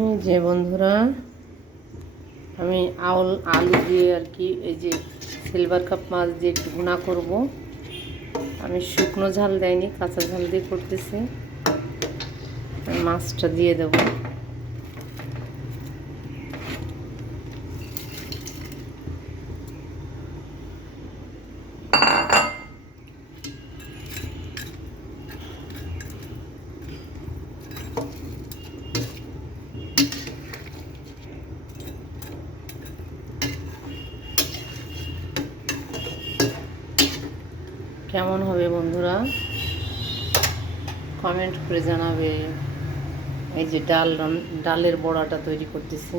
এই যে বন্ধুরা, আমি আলু দিয়ে আর কি এই যে সিলভার কাপ মাছ দিয়ে একটু ভুনা করব। আমি শুকনো ঝাল দেয়নি, কাঁচা ঝাল দিয়ে করতেছি। মাছটা দিয়ে দেব। কেমন হবে বন্ধুরা, কমেন্ট করে জানাবে। এই যে ডালের বড়াটা তৈরি করতেছি।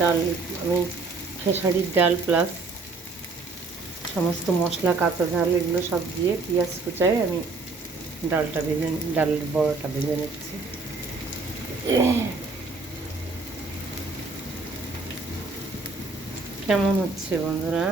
ডাল আমি খেসারির ডাল প্লাস সমস্ত মশলা, কাঁচা ঝাল এগুলো সব দিয়ে পেঁয়াজ কুচায় আমি ডালের বড়াটা ভেজে নিচ্ছি। কেমন হচ্ছে বন্ধুরা?